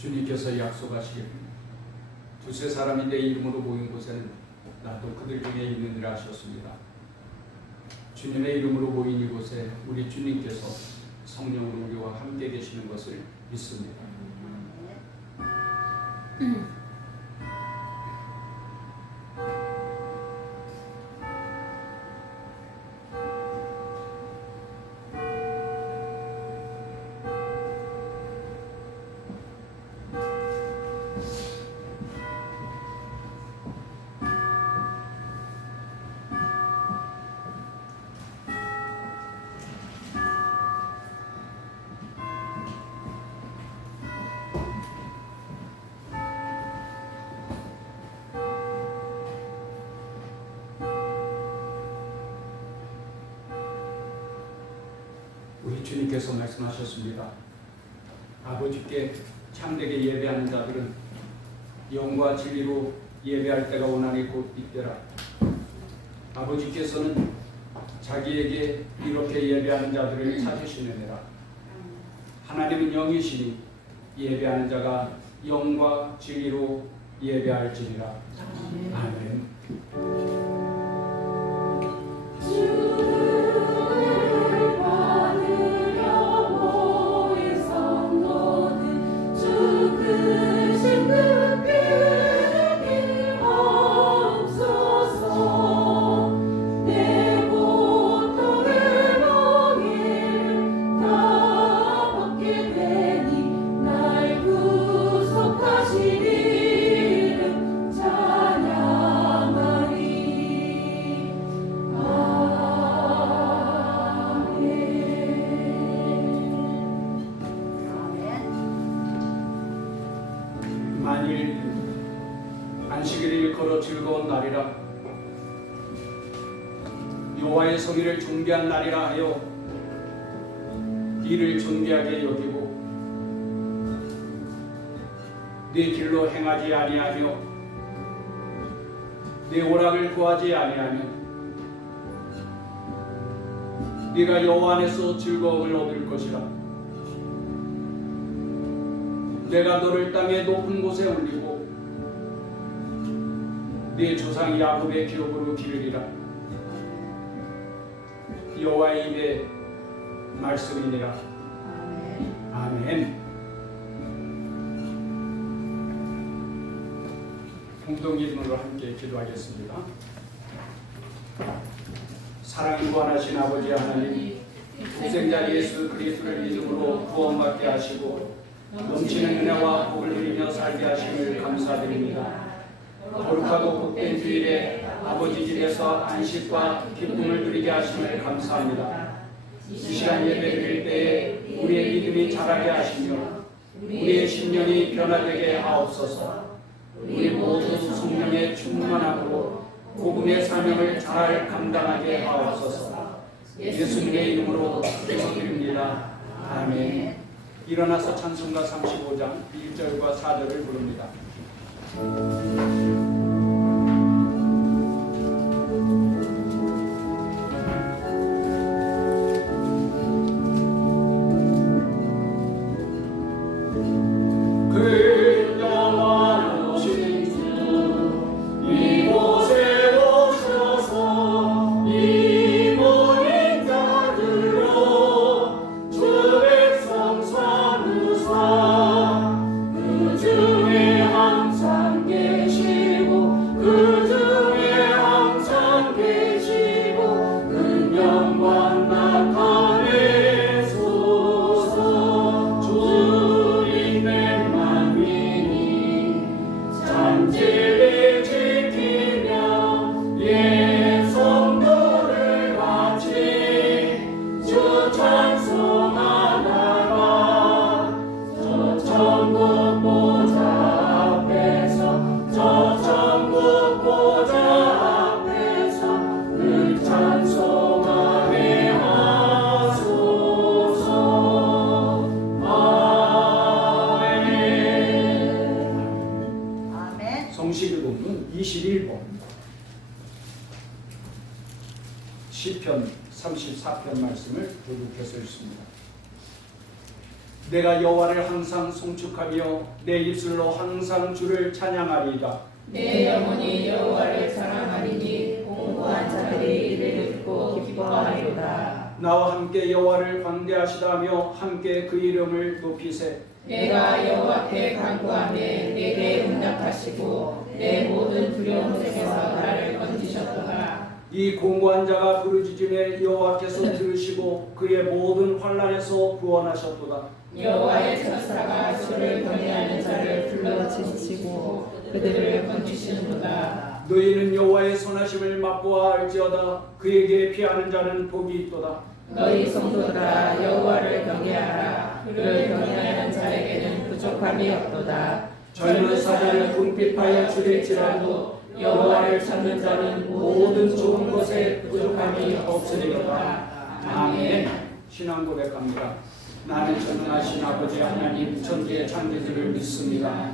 주님께서 약속하시길 두세 사람이 내 이름으로 모인 곳에는 나도 그들 중에 있느니라 하셨습니다. 주님의 이름으로 모인 이곳에 우리 주님께서 성령으로 우리와 함께 계시는 것을 믿습니다. 우리 주님께서 말씀하셨습니다. 아버지께 참되게 예배하는 자들은 영과 진리로 예배할 때가 오나니 곧 이때라. 아버지께서는 자기에게 이렇게 예배하는 자들을 찾으시느니라. 하나님은 영이시니 예배하는 자가 영과 진리로 예배할지니라. 아멘. 만일 안식일을 일컬어 즐거운 날이라 여호와의 성의를 존귀한 날이라 하여 이를 존귀하게 여기고 네 길로 행하지 아니하며 네 오락을 구하지 아니하면 네가 여호와 안에서 즐거움을 얻을 것이라. 내가 너를 땅의 높은 곳에 올리고 네 조상 야곱의 기업으로 기르리라. 여호와의 입의 말씀이니라. 아멘. 공동기도로 함께 기도하겠습니다. 사랑이 무한하신 아버지 하나님, 독생자 예수 그리스도를 믿음으로 구원받게 하시고 넘치는 은혜와 복을 누리며 살게 하심을 감사드립니다. 거룩하고 복된 주일에 아버지 집에서 안식과 기쁨을 누리게 하심을 감사합니다. 이 시간 예배 드릴 때에 우리의 믿음이 자라게 하시며 우리의 심령이 변화되게 하옵소서. 우리 모두 성령의 충만함으로 복음의 사명을 잘 감당하게 하옵소서. 예수님의 이름으로 기도드립니다. 아멘. 일어나서 찬송가 35장 1절과 4절을 부릅니다. 성시교독은 21번, 시편 34편 말씀을 교독해서 읽습니다. 내가 여호와를 항상 송축하며 내 입술로 항상 주를 찬양하리이다. 내 영혼이 여호와를 사랑하리니 공고한 자들이 이를 듣고 기뻐하리로다. 나와 함께 여호와를 광대하시다며 함께 그 이름을 높이세. 내가 여호와께 간구하매 내게 응답하시고 내 모든 두려움에서 나를 건지셨도다. 이 공고한 자가 부르짖음에 여호와께서 들으시고 그의 모든 환난에서 구원하셨도다. 여호와의 천사가 주를 경외하는 자를 불러 지키시고 그들을 건지시는도다. 너희는 여호와의 선하심을 맛보아 알지어다. 그에게 피하는 자는 복이 있도다. 너희 성도들아 여호와를 경외하라. 그를 경외하는 자에게는 부족함이 없도다. 젊은 사자는 궁핍하여 줄일지라도 여호와를 찾는 자는 모든 좋은 것에 부족함이 없으리로다. 아멘. 신앙 고백합니다. 나는 전능하신 아버지 하나님 천지의 창조주를 믿습니다.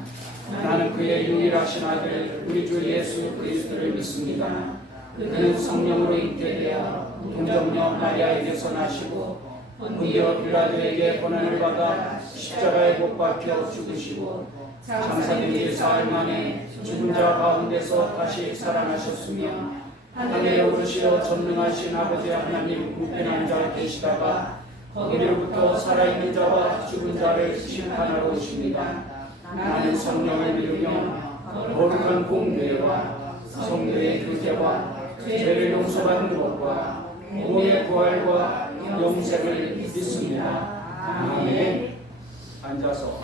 나는 그의 유일하신 아들 우리 주 예수 그리스도를 믿습니다. 그는 성령으로 잉태되어 동정녀 마리아에게서 나시고 본디오 빌라도에게 고난을 받아 십자가에 못 박혀 죽으시고 장사된 지 사흘 만에 죽은 자 가운데서 다시 살아나셨으며 하늘에 오르시어 전능하신 아버지 하나님 우편한 자 계시다가 거기로부터 살아있는 자와 죽은 자를 심판하러 오십니다. 나는 성령을 믿으며 거룩한 공회와 성도의 교제와 죄를 용서받는 것과 몸의 부활과 영생을 믿습니다. 아멘. 앉아서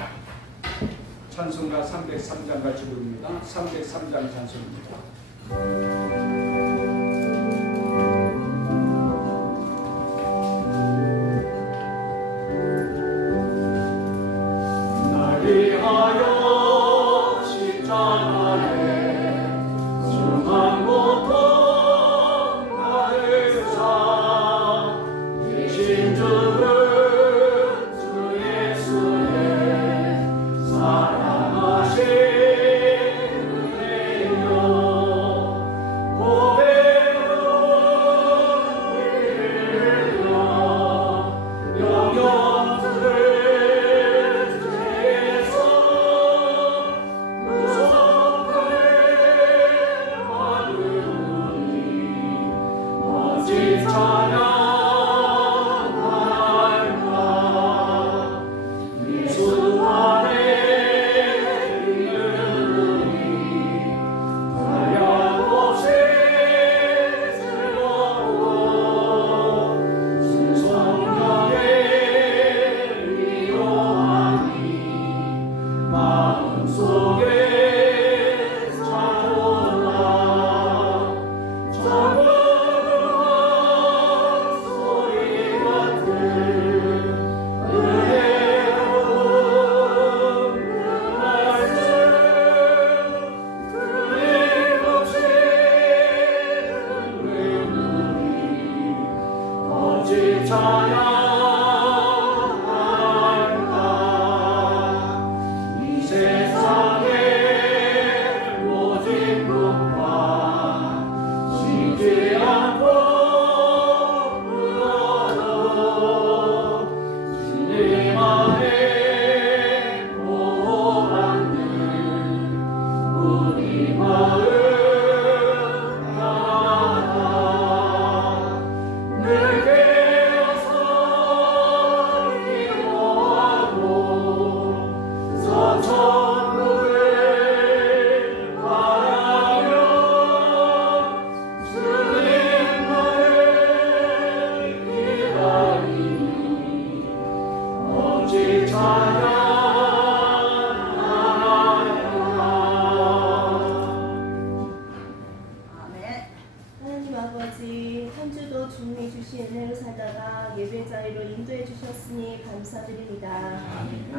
찬송가 303장 같이 부릅니다. 303장 찬송입니다. 위하여 십자가에 중한 고통 받으사 대신 죽은 주 예수의 사랑하신 은혜여 고백으로 위하여 영영주를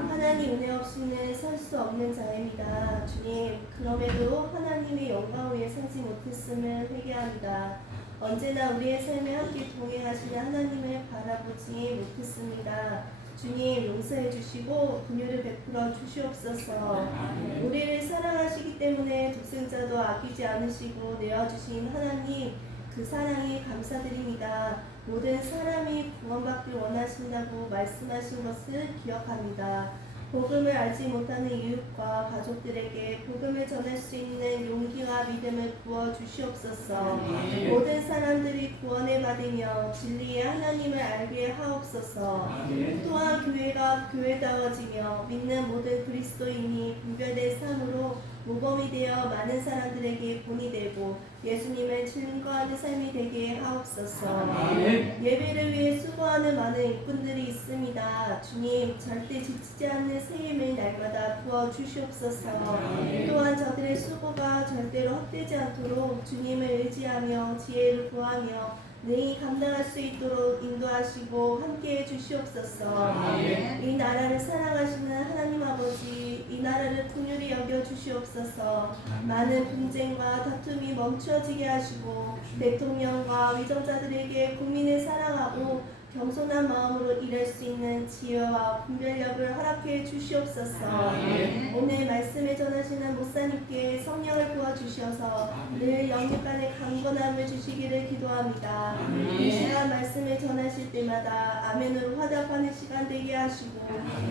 하나님 은혜 없이는 설 수 없는 자입니다. 주님, 그럼에도 하나님의 영광 위에 서지 못했음을 회개합니다. 언제나 우리의 삶에 함께 동행하시는 하나님을 바라보지 못했습니다. 주님, 용서해 주시고 긍휼을 베풀어 주시옵소서. 우리를 사랑하시기 때문에 독생자도 아끼지 않으시고 내어주신 하나님, 그 사랑이 감사드립니다. 모든 사람이 구원받길 원하신다고 말씀하신 것을 기억합니다. 복음을 알지 못하는 이웃과 가족들에게 복음을 전할 수 있는 용기와 믿음을 부어 주시옵소서. 모든 사람들이 구원을 받으며 진리의 하나님을 알게 하옵소서. 또한 교회가 교회다워지며 믿는 모든 그리스도인이 분별된 삶으로 모범이 되어 많은 사람들에게 본이 되고 예수님을 증거하는 삶이 되게 하옵소서. 예배를 위해 수고하는 많은 일꾼들이 있습니다. 주님, 절대 지치지 않는 새 힘을 날마다 부어 주시옵소서. 또한 저들의 수고가 절대로 헛되지 않도록 주님을 의지하며 지혜를 구하며 능히 감당할 수 있도록 인도하시고 함께해 주시옵소서. 이 나라를 사랑하시는 하나님 아버지, 이 나라를 긍휼히 여겨 주시옵소서. 많은 분쟁과 다툼이 멈춰지게 하시고 대통령과 위정자들에게 국민을 사랑하고 겸손한 마음으로 일할 수 있는 지혜와 분별력을 허락해 주시옵소서. 오늘 말씀을 전하시는 목사님께 성령을 부어주셔서 늘 영육간의 강건함을 주시기를 기도합니다. 이 시간 말씀을 전하실 때마다 아멘으로 화답하는 시간 되게 하시고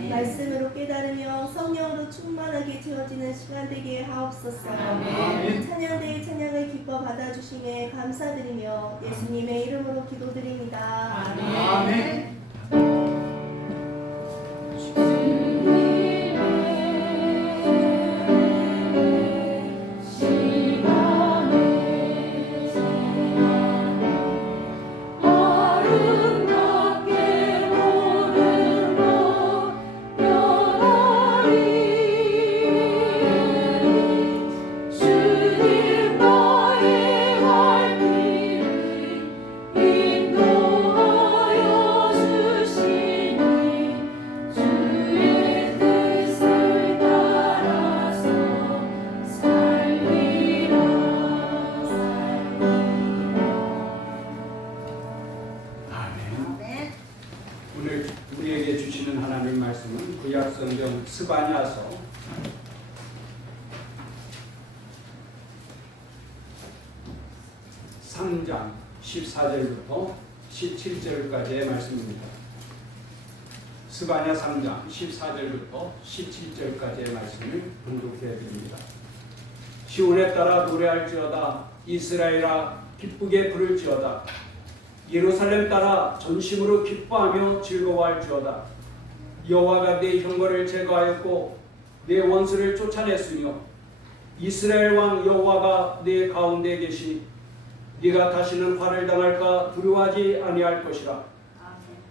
말씀으로 깨달으며 성령으로 충만하게 채워지는 시간 되게 하옵소서. 찬양대의 찬양을 기뻐 받아주심에 감사드리며 예수님의 이름으로 기도드립니다. 아멘. 오늘 우리에게 주시는 하나님 말씀은 구약성경 스바냐서 3장 14절부터 17절까지의 말씀입니다. 스바냐 3장 14절부터 17절까지의 말씀을 봉독해 드립니다. 시온에 따라 노래할지어다. 이스라엘아 기쁘게 부를지어다. 예루살렘 따라 전심으로 기뻐하며 즐거워할지어다. 여호와가 내 형벌을 제거하였고 내 원수를 쫓아냈으며 이스라엘 왕 여호와가 내 가운데 계시니 네가 다시는 화를 당할까 두려워하지 아니할 것이라.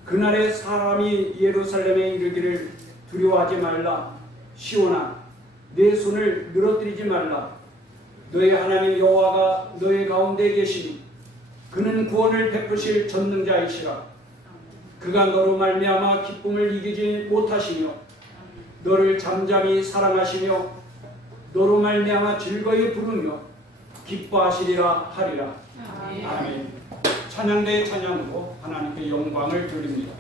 그날에 사람이 예루살렘에 이르기를 두려워하지 말라. 시온아 내 손을 늘어뜨리지 말라. 너의 하나님 여호와가 너의 가운데 계시니 그는 구원을 베푸실 전능자이시라. 그가 너로 말미암아 기쁨을 이기지 못하시며 너를 잠잠히 사랑하시며 너로 말미암아 즐거이 부르며 기뻐하시리라 하리라. 아멘. 찬양대의 찬양으로 하나님께 영광을 돌립니다.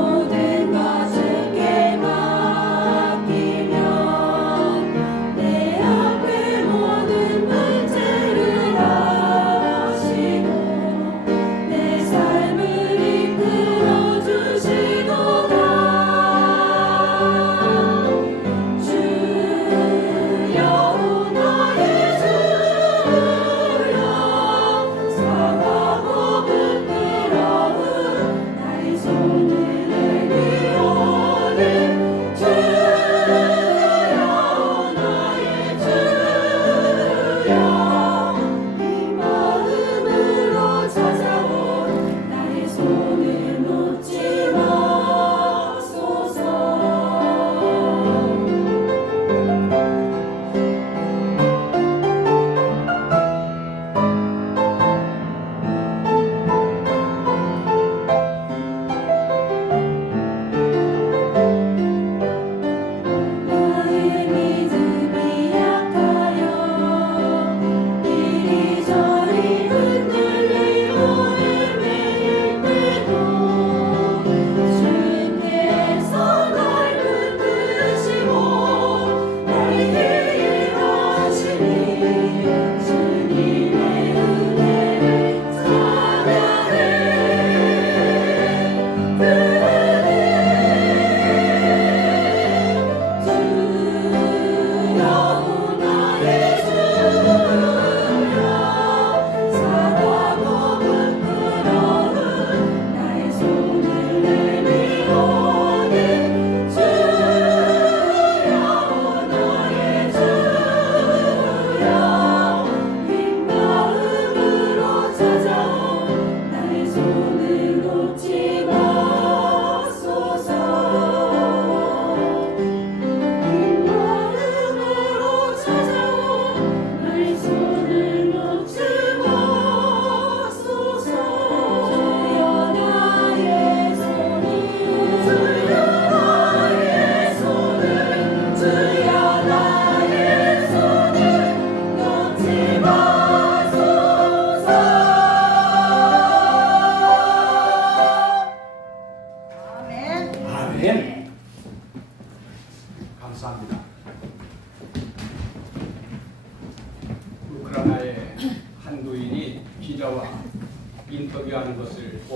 모든 것을 맡기며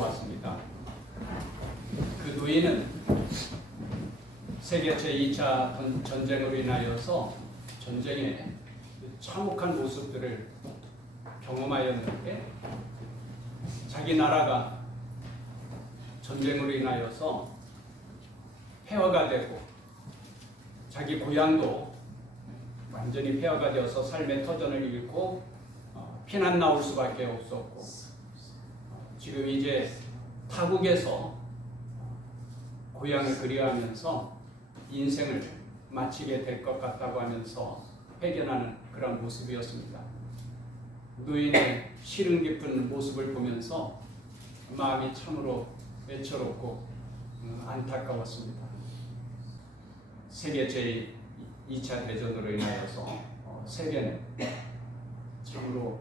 왔습니다. 그 노인은 세계 제2차 전쟁으로 인하여서 전쟁의 참혹한 모습들을 경험하였는데 자기 나라가 전쟁으로 인하여서 폐허가 되고 자기 고향도 완전히 폐허가 되어서 삶의 터전을 잃고 피난 나올 수밖에 없었고 지금 이제 타국에서 고향을 그리워하면서 인생을 마치게 될 것 같다고 하면서 회견하는 그런 모습이었습니다. 노인의 시름 깊은 모습을 보면서 마음이 참으로 애처롭고 안타까웠습니다. 세계 제2차 대전으로 인하여서 세계는 참으로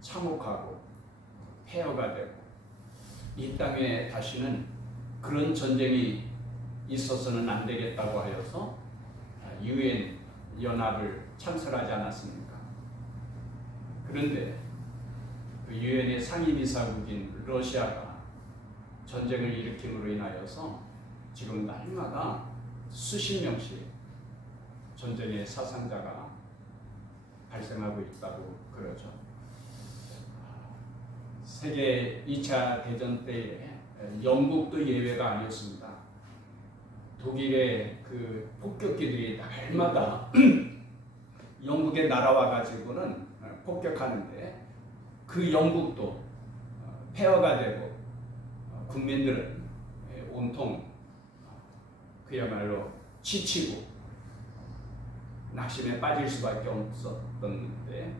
참혹하고 폐허가 되고 이 땅에 다시는 그런 전쟁이 있어서는 안 되겠다고 하여서 유엔 연합을 창설하지 않았습니까? 그런데 그 유엔의 상임이사국인 러시아가 전쟁을 일으킴으로 인하여서 지금 날마다 수십 명씩 전쟁의 사상자가 발생하고 있다고 그러죠. 세계 2차 대전 때에 영국도 예외가 아니었습니다. 독일의 그 폭격기들이 날마다 영국에 날아와 가지고는 폭격하는데 그 영국도 폐허가 되고 국민들은 온통 그야말로 지치고 낙심에 빠질 수밖에 없었던데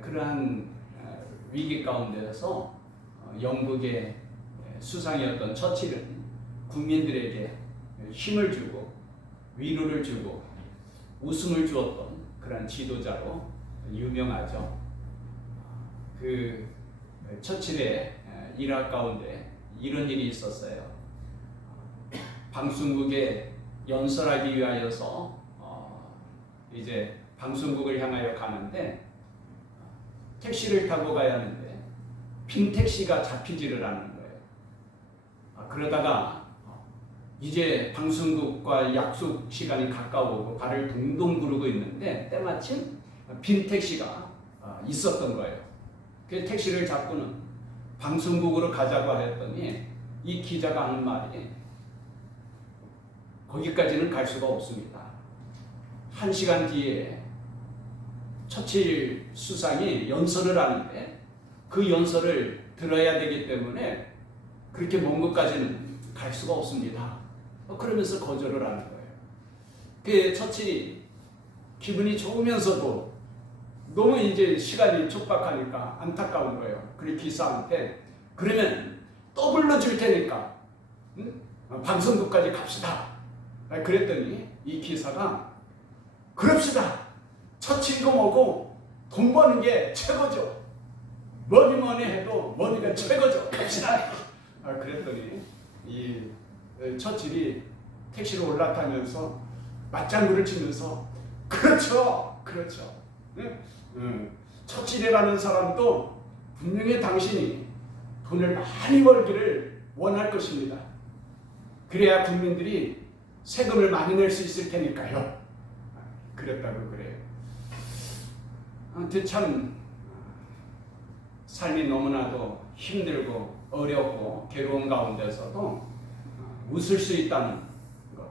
그러한 위기 가운데서 영국의 수상이었던 처칠은 국민들에게 힘을 주고 위로를 주고 웃음을 주었던 그런 지도자로 유명하죠. 그 처칠의 일화 가운데 이런 일이 있었어요. 방송국에 연설하기 위하여서 이제 방송국을 향하여 가는데 택시를 타고 가야 하는데 빈 택시가 잡히지를 않는 거예요. 그러다가 이제 방송국과 약속 시간이 가까워오고 발을 동동 구르고 있는데 때마침 빈 택시가 있었던 거예요. 그 택시를 잡고는 방송국으로 가자고 했더니 이 기자가 하는 말이 거기까지는 갈 수가 없습니다. 1시간 뒤에 처칠 수상이 연설을 하는데 그 연설을 들어야 되기 때문에 그렇게 먼 곳까지는 갈 수가 없습니다. 그러면서 거절을 하는 거예요. 그 처칠이 기분이 좋으면서도 너무 이제 시간이 촉박하니까 안타까운 거예요. 그리고 기사한테 그러면 또 불러줄 테니까 방송국까지 갑시다. 그랬더니 이 기사가 그럽시다. 처칠이고 뭐고 돈 버는 게 최고죠. 뭐니 해도 머니가 최고죠. 갑시다. 그랬더니 이 처칠이 택시로 올라타면서 맞장구를 치면서 그렇죠. 처칠이라는 사람도 분명히 당신이 돈을 많이 벌기를 원할 것입니다. 그래야 국민들이 세금을 많이 낼 수 있을 테니까요. 그랬다고 그래요. 아무튼 참 삶이 너무나도 힘들고 어렵고 괴로운 가운데서도 웃을 수 있다는 것,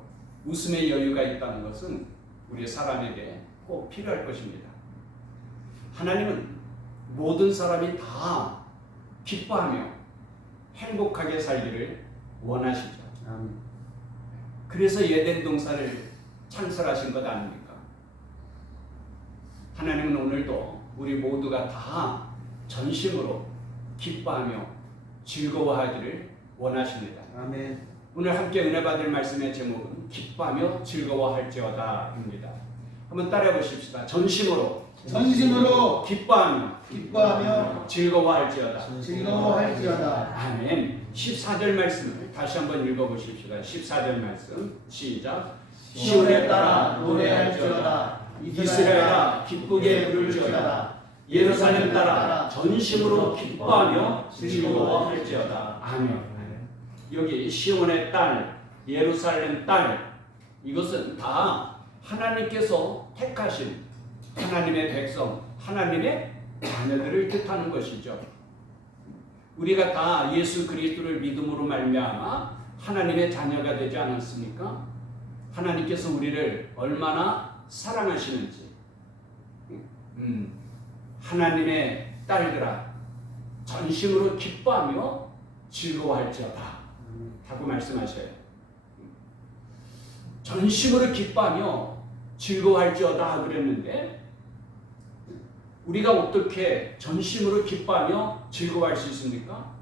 웃음의 여유가 있다는 것은 우리 사람에게 꼭 필요할 것입니다. 하나님은 모든 사람이 다 기뻐하며 행복하게 살기를 원하시죠. 그래서 에덴 동산을 창설하신 것 아닙니까? 하나님은 오늘도 우리 모두가 다 전심으로 기뻐하며 즐거워하기를 원하십니다. 아멘. 오늘 함께 은혜 받을 말씀의 제목은 기뻐하며 즐거워할지어다입니다. 한번 따라해 보십시다. 전심으로 기뻐하며 즐거워할지어다. 아멘. 14절 말씀을 다시 한번 읽어보십시다. 14절 말씀 시작. 시온에 따라 노래할지어다. 이스라엘아 기쁘게 부를지어다. 예루살렘 따라 전심으로 기뻐하며 즐거워할지어다. 아멘. 여기 시온의 딸, 예루살렘 딸, 이것은 다 하나님께서 택하신 하나님의 백성, 하나님의 자녀들을 뜻하는 것이죠. 우리가 다 예수 그리스도를 믿음으로 말미암아 하나님의 자녀가 되지 않았습니까? 하나님께서 우리를 얼마나 사랑하시는지. 하나님의 딸들아 전심으로 기뻐하며 즐거워할지어다 하고 말씀하셔요. 전심으로 기뻐하며 즐거워할지어다 그랬는데 우리가 어떻게 전심으로 기뻐하며 즐거워할 수 있습니까?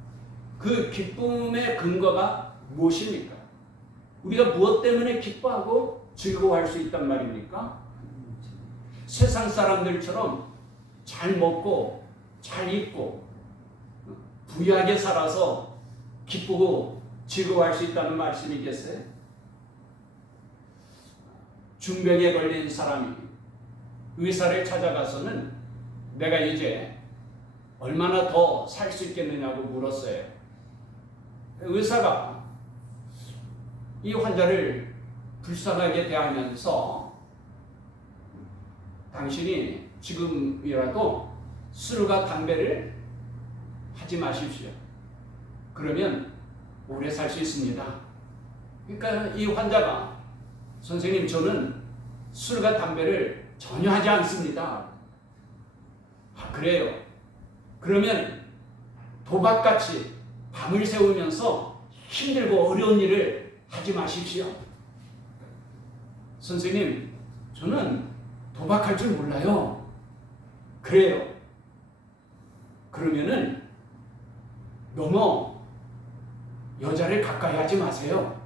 그 기쁨의 근거가 무엇입니까? 우리가 무엇 때문에 기뻐하고 즐거워할 수 있단 말입니까? 세상 사람들처럼 잘 먹고 잘 입고 부유하게 살아서 기쁘고 즐거워할 수 있다는 말씀이겠어요? 중병에 걸린 사람이 의사를 찾아가서는 내가 이제 얼마나 더 살 수 있겠느냐고 물었어요. 의사가 이 환자를 불쌍하게 대하면서 당신이 지금이라도 술과 담배를 하지 마십시오. 그러면 오래 살 수 있습니다. 그러니까 이 환자가 선생님 저는 술과 담배를 전혀 하지 않습니다. 아 그래요? 그러면 도박같이 밤을 새우면서 힘들고 어려운 일을 하지 마십시오. 선생님 저는 도박할 줄 몰라요. 그래요. 그러면은 너무 여자를 가까이 하지 마세요.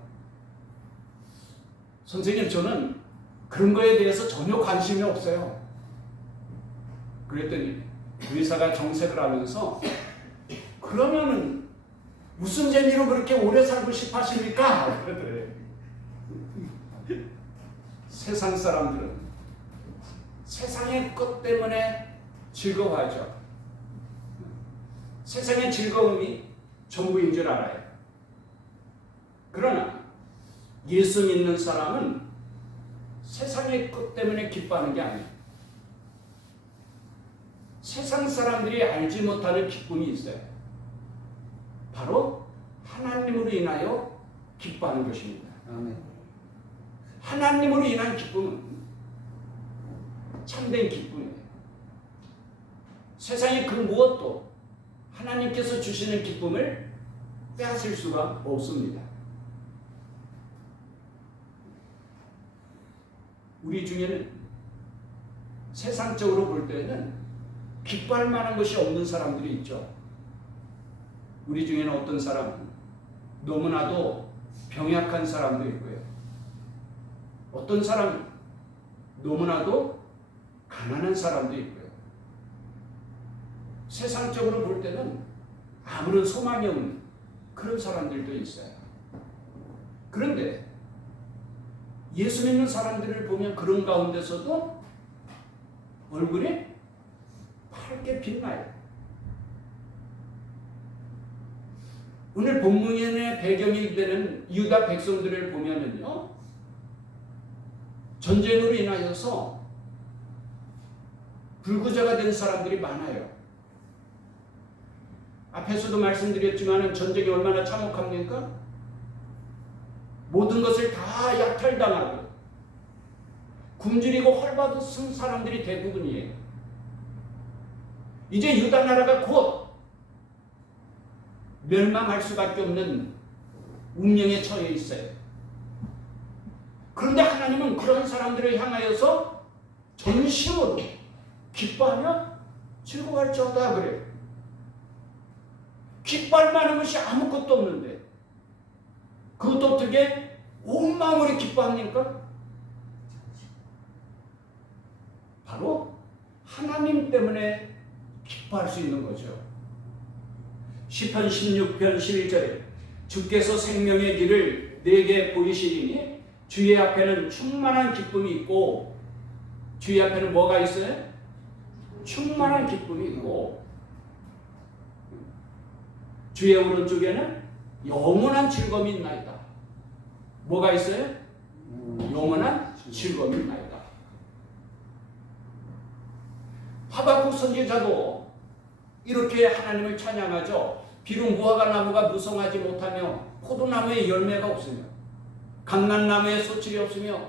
선생님 저는 그런 거에 대해서 전혀 관심이 없어요. 그랬더니 의사가 정색을 하면서 그러면은 무슨 재미로 그렇게 오래 살고 싶어 하십니까? 그러더래요. 세상 사람들은 세상의 것 때문에 즐거워하죠. 세상의 즐거움이 전부인 줄 알아요. 그러나 예수 믿는 사람은 세상의 것 때문에 기뻐하는 게 아니에요. 세상 사람들이 알지 못하는 기쁨이 있어요. 바로 하나님으로 인하여 기뻐하는 것입니다. 아멘. 하나님으로 인한 기쁨은 참된 기쁨이에요. 세상의 그 무엇도 하나님께서 주시는 기쁨을 빼앗을 수가 없습니다. 우리 중에는 세상적으로 볼 때는 기뻐할 만한 것이 없는 사람들이 있죠. 우리 중에는 어떤 사람은 너무나도 병약한 사람도 있고요. 어떤 사람은 너무나도 가난한 사람도 있고요. 세상적으로 볼 때는 아무런 소망이 없는 그런 사람들도 있어요. 그런데 예수 믿는 사람들을 보면 그런 가운데서도 얼굴이 밝게 빛나요. 오늘 본문의 배경이 되는 유다 백성들을 보면은요, 전쟁으로 인하여서 불구자가 된 사람들이 많아요. 앞에서도 말씀드렸지만 전쟁이 얼마나 참혹합니까? 모든 것을 다 약탈당하고 굶주리고 헐벗은 사람들이 대부분이에요. 이제 유다 나라가 곧 멸망할 수밖에 없는 운명에 처해 있어요. 그런데 하나님은 그런 사람들을 향하여서 전심으로 기뻐하며 즐거워할지어다 그래요. 기뻐할 만한 것이 아무것도 없는데 그것도 어떻게 온 마음으로 기뻐합니까? 바로 하나님 때문에 기뻐할 수 있는 거죠. 시편 16편 11절에 주께서 생명의 길을 내게 보이시리니 주의 앞에는 충만한 기쁨이 있고 주의 앞에는 뭐가 있어요? 충만한 기쁨이 있고 주의 오른쪽에는 영원한 즐거움이 있나이다. 뭐가 있어요? 영원한 즐거움이 있나이다. 하박국 선지자도 이렇게 하나님을 찬양하죠. 비록 무화과 나무가 무성하지 못하며 포도나무에 열매가 없으며 감람나무에 소출이 없으며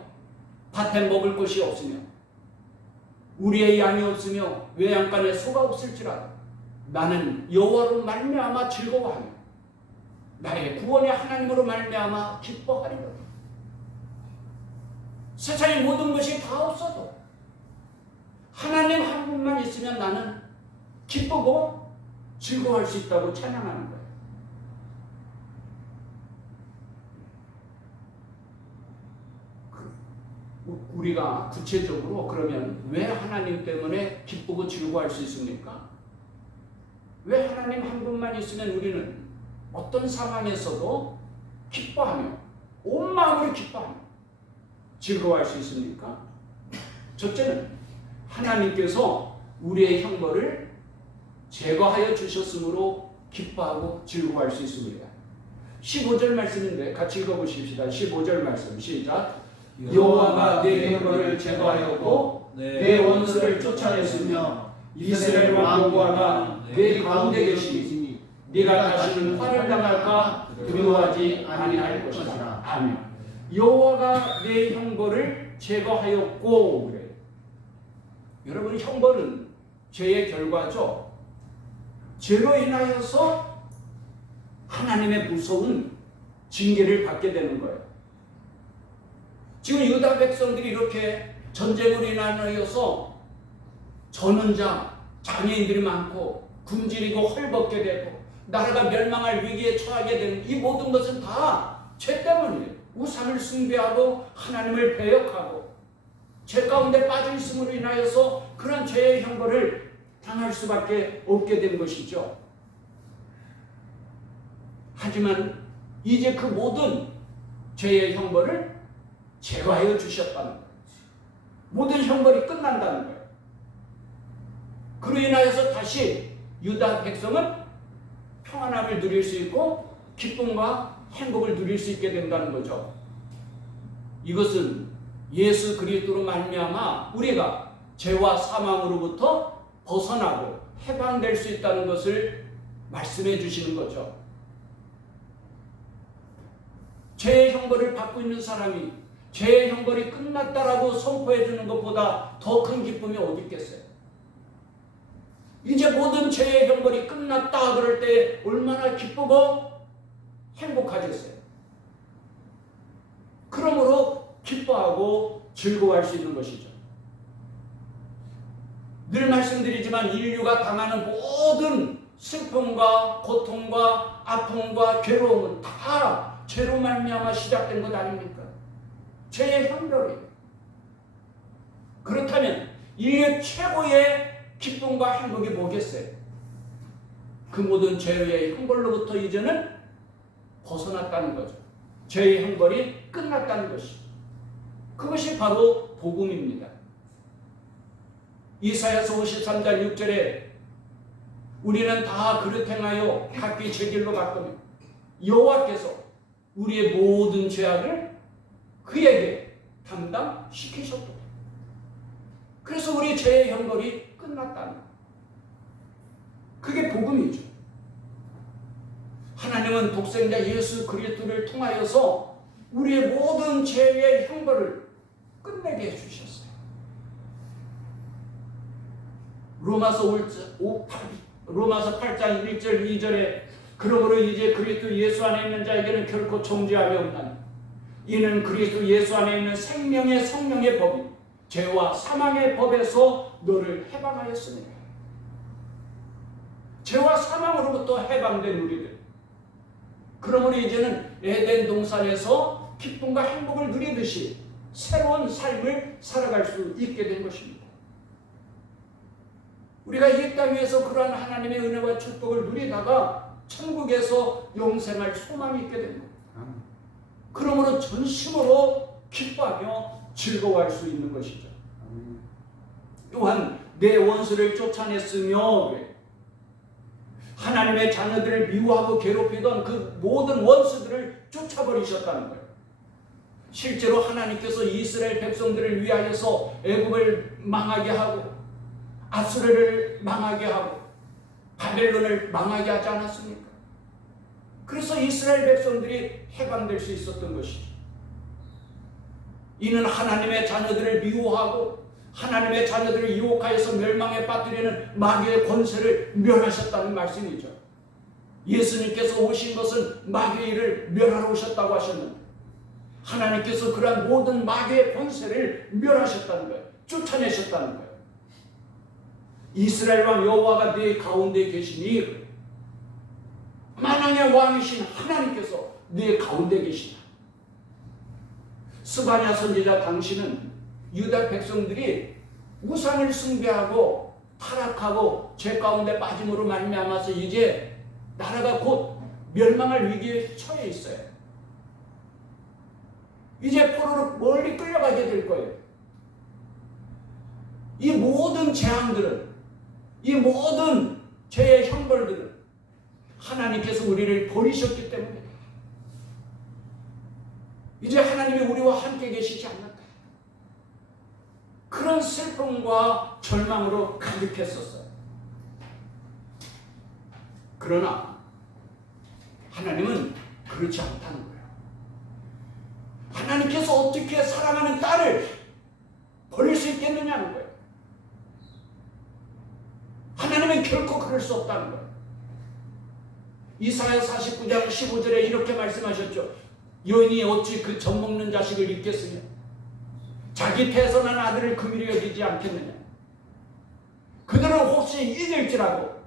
밭에 먹을 것이 없으며 우리의 양이 없으며 외양간에 소가 없을지라도 나는 여호와로 말미암아 즐거워하며 나의 구원의 하나님으로 말미암아 기뻐하리로다. 세상의 모든 것이 다 없어도 하나님 한 분만 있으면 나는 기쁘고 즐거워할 수 있다고 찬양하는 거예요. 우리가 구체적으로 그러면 왜 하나님 때문에 기쁘고 즐거워할 수 있습니까? 왜 하나님 한 분만 있으면 우리는 어떤 상황에서도 기뻐하며 온 마음으로 기뻐하며 즐거워할 수 있습니까? 첫째는 하나님께서 우리의 형벌을 제거하여 주셨으므로 기뻐하고 즐거워할 수 있습니다. 15절 말씀인데 같이 읽어보십시다. 15절 말씀 시작. 여호와가 내 형벌을 제거하였고 내 원수를 쫓아냈으며 이스라엘 왕 여호와가 내 가운데 계시니 네가 다시는 화를 당할까 두려워하지 아니할 것이다. 아멘. 여호와가 내 형벌을 제거하였고 그래. 여러분 형벌은 죄의 결과죠. 죄로 인하여서 하나님의 무서운 징계를 받게 되는 거예요. 지금 유다 백성들이 이렇게 전쟁으로 인하여서 저는 장애인들이 많고 굶주리고 헐벗게 되고 나라가 멸망할 위기에 처하게 되는 이 모든 것은 다 죄 때문이에요. 우상을 숭배하고 하나님을 배역하고 죄 가운데 빠져 있음으로 인하여서 그런 죄의 형벌을 당할 수밖에 없게 된 것이죠. 하지만 이제 그 모든 죄의 형벌을 제거하여 주셨다는 거예요. 모든 형벌이 끝난다는 거예요. 그로 인하여서 다시 유다 백성은 평안함을 누릴 수 있고 기쁨과 행복을 누릴 수 있게 된다는 거죠. 이것은 예수 그리스도로 말미암아 우리가 죄와 사망으로부터 벗어나고 해방될 수 있다는 것을 말씀해 주시는 거죠. 죄의 형벌을 받고 있는 사람이 죄의 형벌이 끝났다라고 선포해 주는 것보다 더 큰 기쁨이 어디 있겠어요? 이제 모든 죄의 형벌이 끝났다 그럴 때 얼마나 기쁘고 행복하겠어요. 그러므로 기뻐하고 즐거워할 수 있는 것이죠. 늘 말씀드리지만 인류가 당하는 모든 슬픔과 고통과 아픔과 괴로움은 다 죄로 말미암아 시작된 것 아닙니까? 죄의 형벌이에요. 그렇다면 인류의 최고의 기쁨과 행복이 뭐겠어요? 그 모든 죄의 형벌로부터 이제는 벗어났다는 거죠. 죄의 형벌이 끝났다는 것이죠. 그것이 바로 복음입니다. 이사야서 53장 6절에 우리는 다 그릇 행하여 각기 제 길로 갔거니 여호와께서 우리의 모든 죄악을 그에게 담당시키셨다. 그래서 우리 죄의 형벌이 끝났다는 거예요. 그게 복음이죠. 하나님은 독생자 예수 그리스도를 통하여서 우리의 모든 죄의 형벌을 끝내게 해주셨어요. 로마서 8장 1절 2절에 그러므로 이제 그리스도 예수 안에 있는 자에게는 결코 정죄함이 없나니 이는 그리스도 예수 안에 있는 생명의 성령의 법이 죄와 사망의 법에서 너를 해방하였습니다. 죄와 사망으로부터 해방된 우리들, 그러므로 이제는 에덴 동산에서 기쁨과 행복을 누리듯이 새로운 삶을 살아갈 수 있게 된 것입니다. 우리가 이 땅 위에서 그러한 하나님의 은혜와 축복을 누리다가 천국에서 영생할 소망이 있게 됩니다. 그러므로 전심으로 기뻐하며 즐거워할 수 있는 것이죠. 또한 내 원수를 쫓아냈으며 하나님의 자녀들을 미워하고 괴롭히던 그 모든 원수들을 쫓아버리셨다는 거예요. 실제로 하나님께서 이스라엘 백성들을 위하여서 애굽을 망하게 하고 아수르를 망하게 하고 바벨론을 망하게 하지 않았습니까? 그래서 이스라엘 백성들이 해방될 수 있었던 것이죠. 이는 하나님의 자녀들을 미워하고 하나님의 자녀들을 유혹하여서 멸망에 빠뜨리는 마귀의 권세를 멸하셨다는 말씀이죠. 예수님께서 오신 것은 마귀의 일을 멸하러 오셨다고 하셨는데 하나님께서 그러한 모든 마귀의 권세를 멸하셨다는 거예요. 쫓아내셨다는 거예요. 이스라엘 왕 여호와가 네 가운데 계시니 만왕의 왕이신 하나님께서 네 가운데 계시다. 스바냐 선지자 당시는 유다 백성들이 우상을 숭배하고 타락하고 죄 가운데 빠짐으로 말미암아서 이제 나라가 곧 멸망할 위기에 처해 있어요. 이제 포로로 멀리 끌려가게 될 거예요. 이 모든 재앙들은, 이 모든 죄의 형벌들은 하나님께서 우리를 버리셨기 때문에 이제 하나님이 우리와 함께 계시지 않는다. 그런 슬픔과 절망으로 가득했었어요. 그러나 하나님은 그렇지 않다는 거예요. 하나님께서 어떻게 사랑하는 딸을 버릴 수 있겠느냐는 거예요. 하나님은 결코 그럴 수 없다는 거예요. 이사야 49장 15절에 이렇게 말씀하셨죠. 여인이 어찌 그 젖먹는 자식을 잊겠으며 자기 태어난 아들을 금일이 여기지 않겠느냐. 그들은 혹시 잊을지라도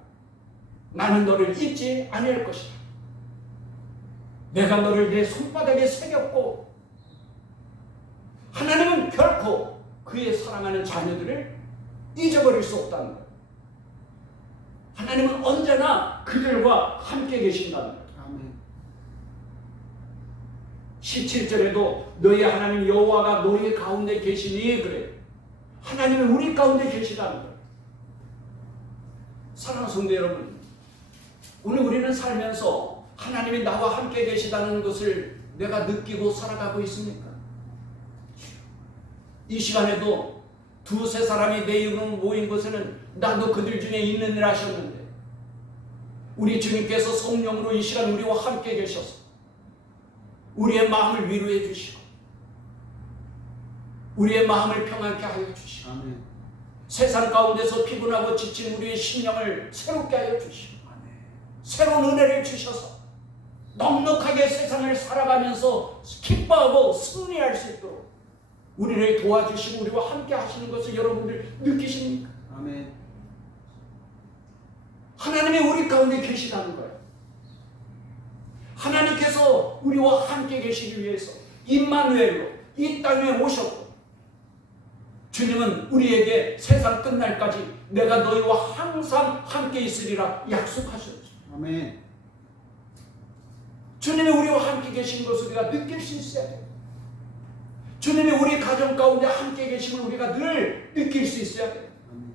나는 너를 잊지 아니할 것이다. 내가 너를 내 손바닥에 새겼고 하나님은 결코 그의 사랑하는 자녀들을 잊어버릴 수 없다는 거예요. 하나님은 언제나 그들과 함께 계신다는 거예요. 17절에도 너희 하나님 여호와가 너희 가운데 계시니 그래요. 하나님은 우리 가운데 계시다는 거예요. 사랑하는 성도 여러분, 오늘 우리는 살면서 하나님이 나와 함께 계시다는 것을 내가 느끼고 살아가고 있습니까? 이 시간에도 두세 사람이 내 이름으로 모인 곳에는 나도 그들 중에 있느니라 하셨는데 우리 주님께서 성령으로 이 시간 우리와 함께 계셔서 우리의 마음을 위로해 주시고 우리의 마음을 평안케 하여 주시고 아멘. 세상 가운데서 피곤하고 지친 우리의 심령을 새롭게 하여 주시고 새로운 은혜를 주셔서 넉넉하게 세상을 살아가면서 기뻐하고 승리할 수 있도록 우리를 도와주시고 우리와 함께 하시는 것을 여러분들 느끼십니까? 아멘. 하나님이 우리 가운데 계시다는 거예요. 하나님께서 우리와 함께 계시기 위해서 임마누엘로 이 땅에 오셨고 주님은 우리에게 세상 끝날까지 내가 너희와 항상 함께 있으리라 약속하셨죠. 아멘. 주님이 우리와 함께 계신 것을 우리가 느낄 수 있어야 돼요. 주님이 우리 가정 가운데 함께 계심을 우리가 늘 느낄 수 있어야 돼요. 아멘.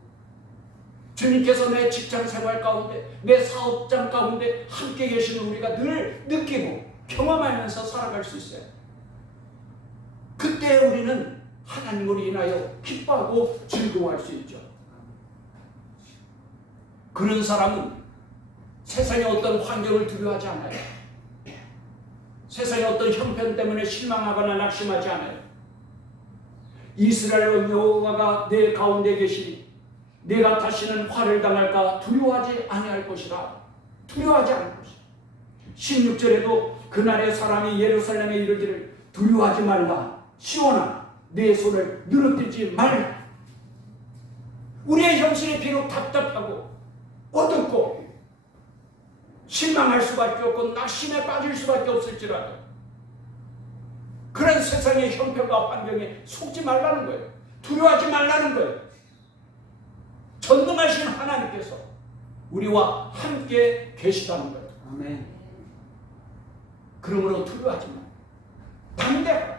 주님께서 내 직장 생활 가운데 내 사업장 가운데 함께 계심을 우리가 늘 느끼고 경험하면서 살아갈 수 있어요. 그때 우리는 하나님으로 인하여 기뻐하고 즐거워할 수 있죠. 그런 사람은 세상의 어떤 환경을 두려워하지 않아요. 세상의 어떤 형편 때문에 실망하거나 낙심하지 않아요. 이스라엘 여호와가 내 가운데 계시니 내가 다시는 화를 당할까 두려워하지 아니할 것이라. 두려워하지 않을 것이라. 16절에도 그날의 사람이 예루살렘에 이르기를 두려워하지 말라. 시온아 내 손을 늘어뜨리지 말라. 우리의 현실이 비록 답답하고 어둡고 실망할 수밖에 없고 낙심에 빠질 수밖에 없을지라도 그런 세상의 형편과 환경에 속지 말라는 거예요. 두려워하지 말라는 거예요. 전능하신 하나님께서 우리와 함께 계시다는 거예요. 아멘. 그러므로 두려워하지 마. 담대하라.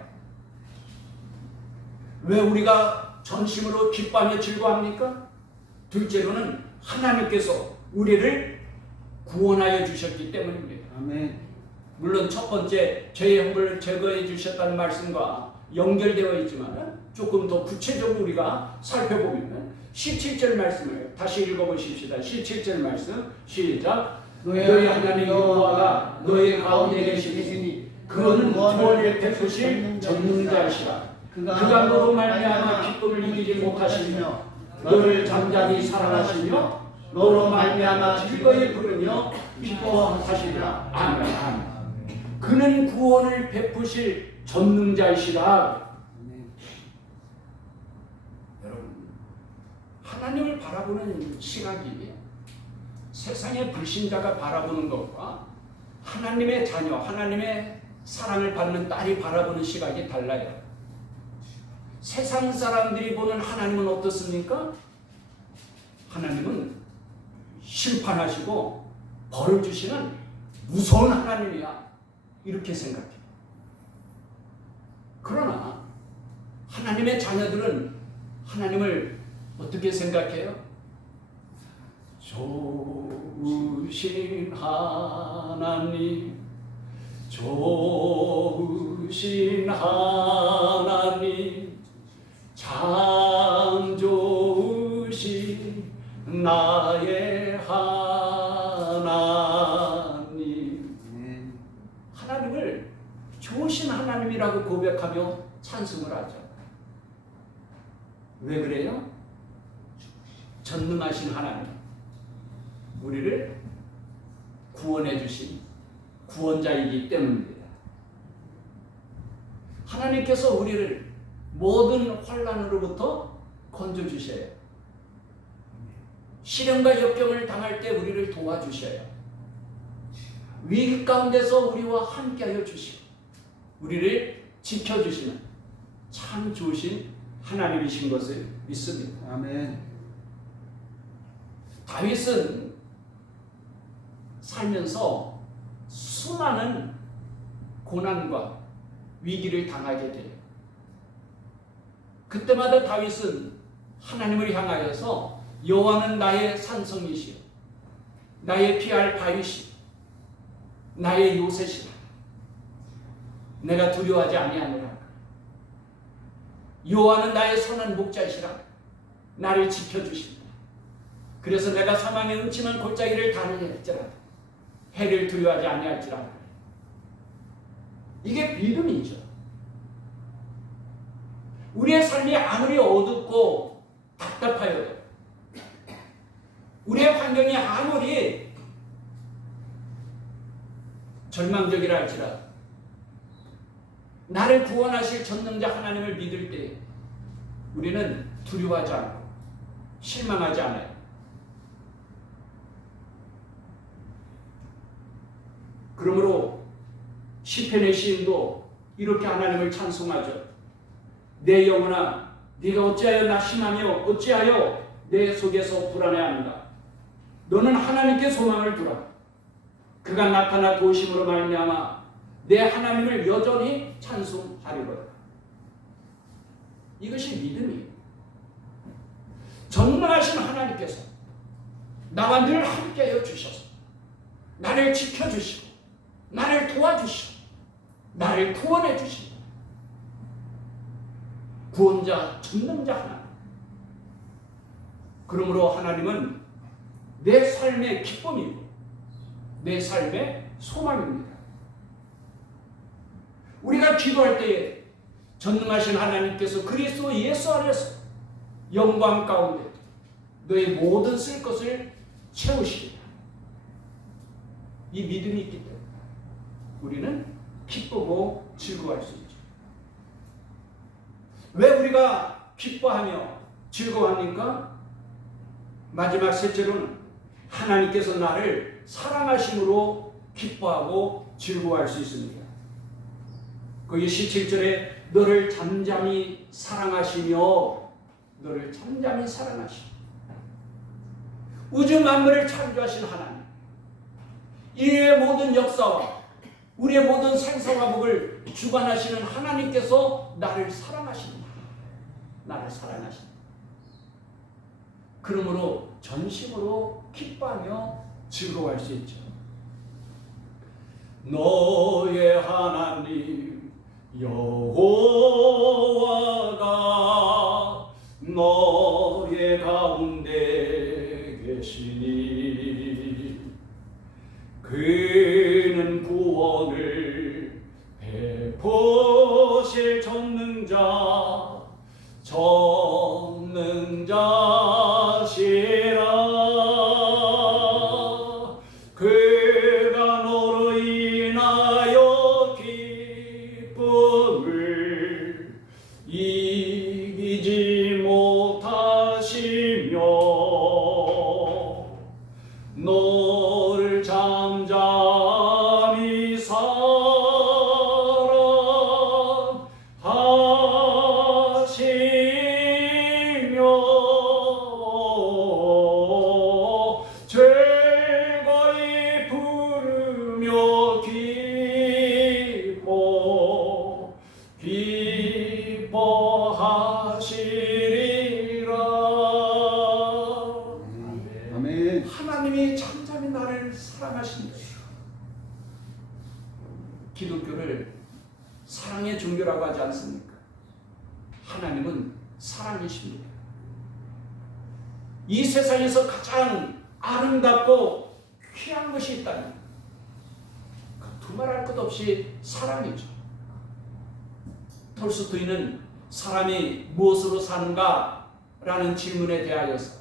왜 우리가 전심으로 기뻐하며 즐거워합니까? 둘째로는 하나님께서 우리를 구원하여 주셨기 때문입니다. 아멘. 물론 첫 번째 죄의 허물을 제거해 주셨다는 말씀과 연결되어 있지만 조금 더 구체적으로 우리가 살펴보면 17절 말씀을 다시 읽어보십시다. 17절 말씀 시작. 너희 하나님 여호와가 너희 가운데 계시니 그는 구원을 베푸실 전능자이시라. 그가 너로 말미암아 기쁨을 이기지 못하시며 너를 잠잠히 사랑하시며 너로 말미암아 기꺼이 부르며 기뻐하시리라. 아멘. 아멘. 그는 구원을 베푸실 전능자이시라. 여러분, 하나님을 바라보는 시각이 세상의 불신자가 바라보는 것과 하나님의 자녀, 하나님의 사랑을 받는 딸이 바라보는 시각이 달라요. 세상 사람들이 보는 하나님은 어떻습니까? 하나님은 심판하시고 벌을 주시는 무서운 하나님이야. 이렇게 생각해요. 그러나 하나님의 자녀들은 하나님을 어떻게 생각해요? 좋으신 하나님, 좋으신 하나님, 참 좋으신 나의 하나님. 하나님을 좋으신 하나님이라고 고백하며 찬송을 하죠. 왜 그래요? 전능하신 하나님, 우리를 구원해 주신 구원자이기 때문입니다. 하나님께서 우리를 모든 환난으로부터 건져주셔요. 시련과 역경을 당할 때 우리를 도와주셔요. 위기 가운데서 우리와 함께하여 주시고 우리를 지켜주시는 참 좋으신 하나님이신 것을 믿습니다. 아멘. 다윗은 살면서 수많은 고난과 위기를 당하게 돼요. 그때마다 다윗은 하나님을 향하여서 여호와는 나의 산성이시요 나의 피할 바위시요 나의 요새시라. 내가 두려워하지 아니하노라. 여호와는 나의 선한 목자이시라. 나를 지켜주신다. 그래서 내가 사망의 음침한 골짜기를 다니할지라도 해를 두려워하지 아니할지라도. 이게 믿음이죠. 우리의 삶이 아무리 어둡고 답답하여도, 우리의 환경이 아무리 절망적이라 할지라도 나를 구원하실 전능자 하나님을 믿을 때 우리는 두려워하지 않고 실망하지 않아요. 그러므로 시편의 시인도 이렇게 하나님을 찬송하죠. 내 영혼아, 네가 어찌하여 낙심하며 어찌하여 내 속에서 불안해하는가. 너는 하나님께 소망을 두라. 그가 나타나 도심으로 말미암아 내 하나님을 여전히 찬송하리로다. 이것이 믿음이에요. 전능하신 하나님께서 나와 늘 함께하여 주셔서 나를 지켜주시고 나를 도와주시고 나를 구원해 주시고 구원자, 전능자 하나님. 그러므로 하나님은 내 삶의 기쁨이고 내 삶의 소망입니다. 우리가 기도할 때에 전능하신 하나님께서 그리스도 예수 안에서 영광 가운데 너의 모든 쓸 것을 채우시리라. 이 믿음이 있기 때문에 우리는 기쁘고 즐거워할 수 있죠. 왜 우리가 기뻐하며 즐거워합니까? 마지막 셋째로는 하나님께서 나를 사랑하심으로 기뻐하고 즐거워할 수 있습니다. 거기 17절에 너를 잠잠히 사랑하시며, 너를 잠잠히 사랑하시며, 우주 만물을 창조하신 하나님, 이의 모든 역사와 우리의 모든 생사화복을 주관하시는 하나님께서 나를 사랑하십니다. 나를 사랑하십니다. 그러므로 전심으로 기뻐하며 즐거워할 수 있죠. 너의 하나님 여호와가 너의 가운데 계시니 그는 구원을 베푸실 전능자시라. 그가 너로 인하여 기쁨을 이기지 못하시며 너를 잠잠히 사랑하시며 즐거이 부르며 기뻐하시리라. 아멘. 하나님이 잠잠히 나를 사랑하신 것이요. 기독교를 사랑의 종교라고 하지 않습니까? 하나님은 사랑이십니다. 이 세상에서 가장 아름답고 귀한 것이 있다면 그 두말할 것 없이 사랑이죠. 톨스토이는 사람이 무엇으로 사는가? 라는 질문에 대하여서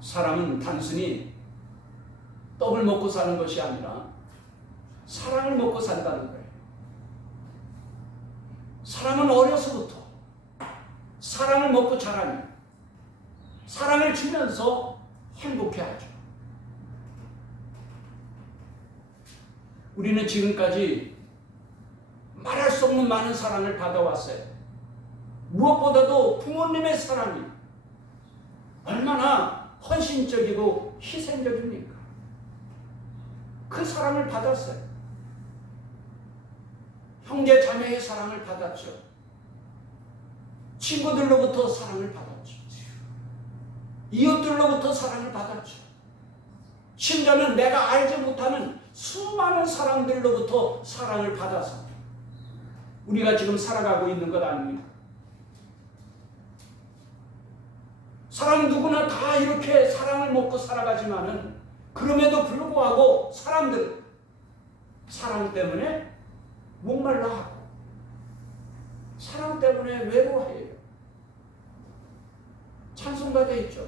사람은 단순히 떡을 먹고 사는 것이 아니라 사랑을 먹고 산다는 거예요. 사람은 어려서부터 사랑을 먹고 자라니 사랑을 주면서 행복해하죠. 우리는 지금까지 말할 수 없는 많은 사랑을 받아왔어요. 무엇보다도 부모님의 사랑이 얼마나 헌신적이고 희생적입니까? 그 사랑을 받았어요. 형제 자매의 사랑을 받았죠. 친구들로부터 사랑을 받았죠. 이웃들로부터 사랑을 받았죠. 심지어는 내가 알지 못하는 수많은 사람들로부터 사랑을 받아서 우리가 지금 살아가고 있는 것 아닙니까? 사람 누구나 다 이렇게 사랑을 먹고 살아가지만은 그럼에도 불구하고 사람들은 사랑 때문에 목말라 하고 사랑 때문에 외로워해요. 찬송가 돼 있죠.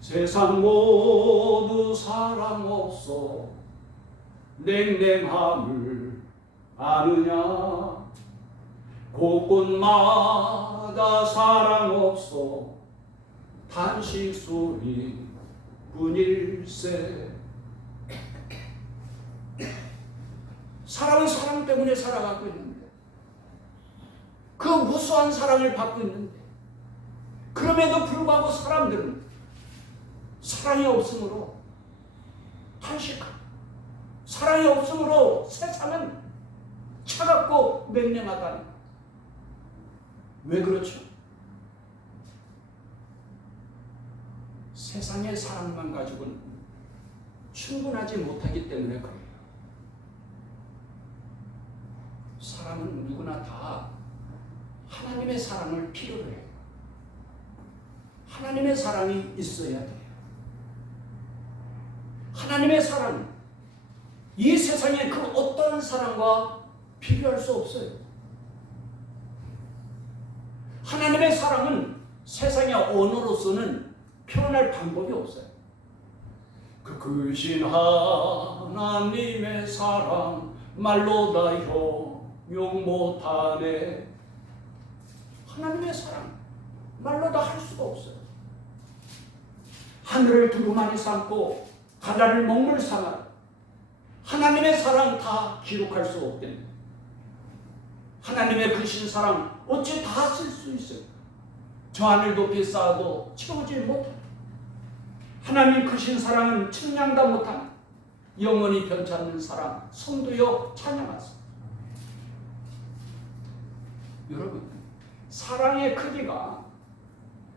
세상 모두 사랑 없어 냉랭함을 아느냐. 곳곳마다 사랑 없어 단식 소리 뿐일세. 사람은 사랑 때문에 살아가고 있는데 그 무수한 사랑을 받고 있는데 그럼에도 불구하고 사람들은 사랑이 없으므로 탄식하고 사랑이 없으므로 세상은 차갑고 냉랭하다니. 왜 그렇죠? 세상의 사랑만 가지고는 충분하지 못하기 때문에 그래요. 사람은 누구나 다 하나님의 사랑을 필요로 해요. 하나님의 사랑이 있어야 돼요. 하나님의 사랑, 이 세상의 그 어떠한 사랑과 비교할 수 없어요. 하나님의 사랑은 세상의 언어로서는 표현할 방법이 없어요. 그 크신 하나님의 사랑 말로 다 형용 못하네. 하나님의 사랑 말로 다 할 수가 없어요. 하늘을 두루마리 삼고 바다를 먹물 삼아 하나님의 사랑 다 기록할 수 없겠네. 하나님의 크신 사랑 어찌 다 쓸 수 있어요? 저 하늘 높이 쌓아도 채우지 못해. 하나님 크신 사랑은 측량도 못한 영원히 변치 않는 사랑, 성도여 찬양하소서. 여러분, 사랑의 크기가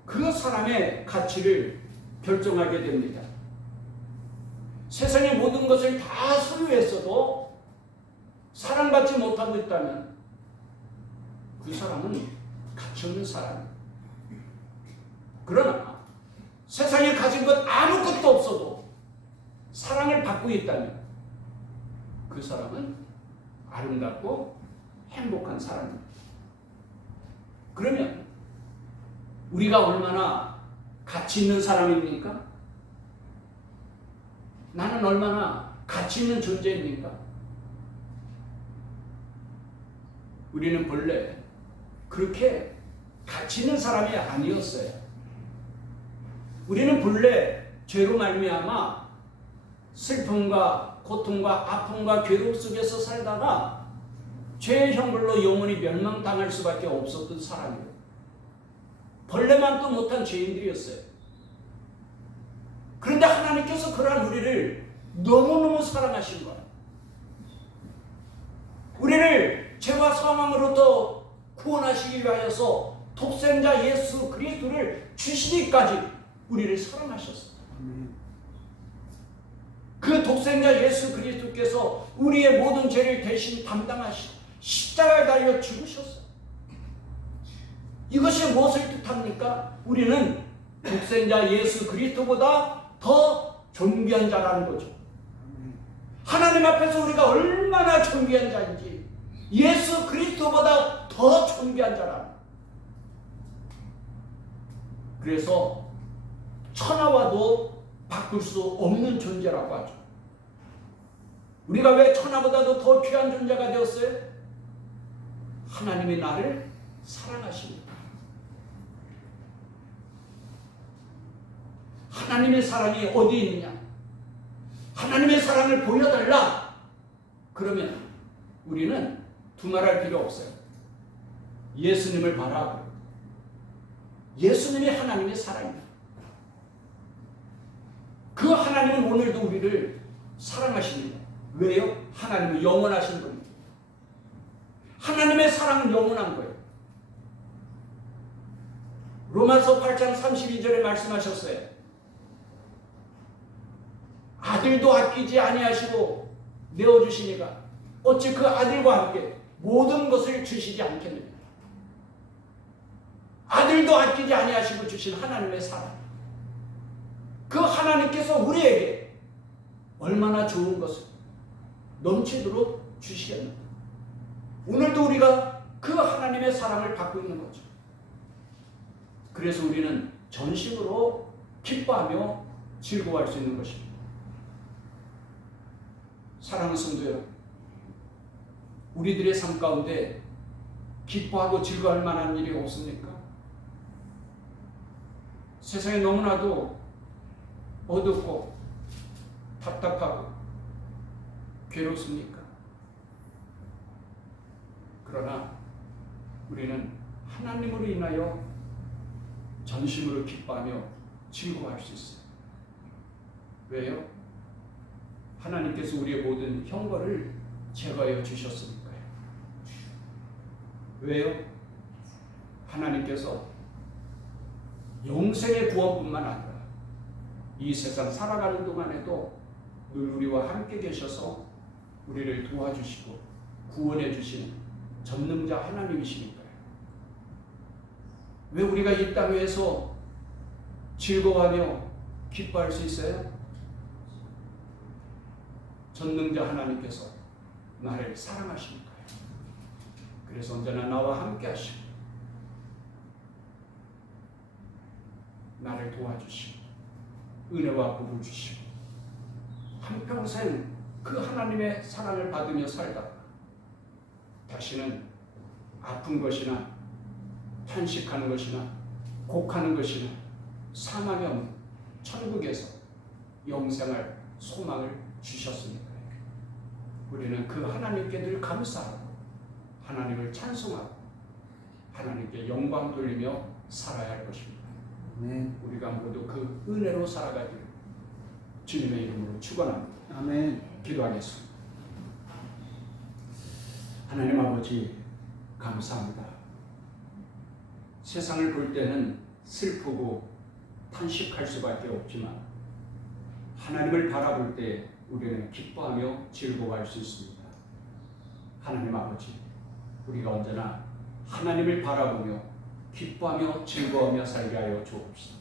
그 사람의 가치를 결정하게 됩니다. 세상의 모든 것을 다 소유했어도 사랑받지 못하고 있다면 그 사람은 가치 없는 사람이에요. 그러나 세상에 가진 것 아무것도 없어도 사랑을 받고 있다면 그 사람은 아름답고 행복한 사람입니다. 그러면 우리가 얼마나 가치 있는 사람입니까? 나는 얼마나 가치 있는 존재입니까? 우리는 본래 그렇게 가치 있는 사람이 아니었어요. 우리는 본래 죄로 말미암아 슬픔과 고통과 아픔과 괴로움 속에서 살다가 죄의 형벌로 영원히 멸망당할 수밖에 없었던 사람이에요. 벌레만도 못한 죄인들이었어요. 그런데 하나님께서 그러한 우리를 너무너무 사랑하신 거예요. 우리를 죄와 사망으로부터 구원하시기 위하여서 독생자 예수 그리스도를 주시기까지 우리를 사랑하셨어요. 그 독생자 예수 그리스도께서 우리의 모든 죄를 대신 담당하시고 십자가에 달려 죽으셨어요. 이것이 무엇을 뜻합니까? 우리는 독생자 예수 그리스도보다 더 존귀한 자라는 거죠. 하나님 앞에서 우리가 얼마나 존귀한 자인지 예수 그리스도보다 더 존귀한 자라는 거예요. 그래서 천하와도 바꿀 수 없는 존재라고 하죠. 우리가 왜 천하보다도 더 귀한 존재가 되었어요? 하나님이 나를 사랑하십니다. 하나님의 사랑이 어디 있느냐? 하나님의 사랑을 보여달라. 그러면 우리는 두말할 필요 없어요. 예수님을 바라보고 예수님이 하나님의 사랑입니다. 그 하나님은 오늘도 우리를 사랑하십니다. 왜요? 하나님은 영원하신 겁니다. 하나님의 사랑은 영원한 거예요. 로마서 8장 32절에 말씀하셨어요. 아들도 아끼지 아니하시고 내어주시니까 어찌 그 아들과 함께 모든 것을 주시지 않겠느냐. 아들도 아끼지 아니하시고 주신 하나님의 사랑, 그 하나님께서 우리에게 얼마나 좋은 것을 넘치도록 주시겠는가. 오늘도 우리가 그 하나님의 사랑을 받고 있는 거죠. 그래서 우리는 전심으로 기뻐하며 즐거워할 수 있는 것입니다. 사랑하는 성도 여러분, 우리들의 삶 가운데 기뻐하고 즐거워할 만한 일이 없습니까? 세상에 너무나도 어둡고 답답하고 괴롭습니까? 그러나 우리는 하나님으로 인하여 전심으로 기뻐하며 즐거워할 수 있어요. 왜요? 하나님께서 우리의 모든 형벌을 제거하여 주셨으니까요. 왜요? 하나님께서 영생의 구원뿐만 아니라 이 세상 살아가는 동안에도 늘 우리와 함께 계셔서 우리를 도와주시고 구원해 주시는 전능자 하나님이시니까요. 왜 우리가 이 땅 위에서 즐거워하며 기뻐할 수 있어요? 전능자 하나님께서 나를 사랑하시니까요. 그래서 언제나 나와 함께 하시고 나를 도와주시고 은혜와 복을 주시고 한평생 그 하나님의 사랑을 받으며 살다가 다시는 아픈 것이나 탄식하는 것이나 곡하는 것이나 사망이 없는 천국에서 영생할 소망을 주셨으니까요. 우리는 그 하나님께 늘 감사하고 하나님을 찬송하고 하나님께 영광 돌리며 살아야 할 것입니다. 우리가 모두 그 은혜로 살아가기를 주님의 이름으로 축원합니다. 아멘. 기도하겠습니다. 하나님 아버지 감사합니다. 세상을 볼 때는 슬프고 탄식할 수밖에 없지만 하나님을 바라볼 때 우리는 기뻐하며 즐거워할 수 있습니다. 하나님 아버지, 우리가 언제나 하나님을 바라보며 기뻐하며 즐거워하며 살게 하여 주옵소서.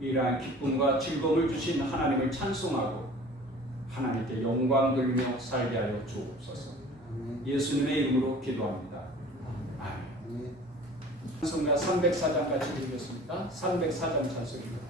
이러한 기쁨과 즐거움을 주신 하나님을 찬송하고 하나님께 영광 돌리며 살게 하여 주옵소서. 예수님의 이름으로 기도합니다. 아멘. 찬송가 304장 같이 드리겠습니다. 304장 찬송입니다.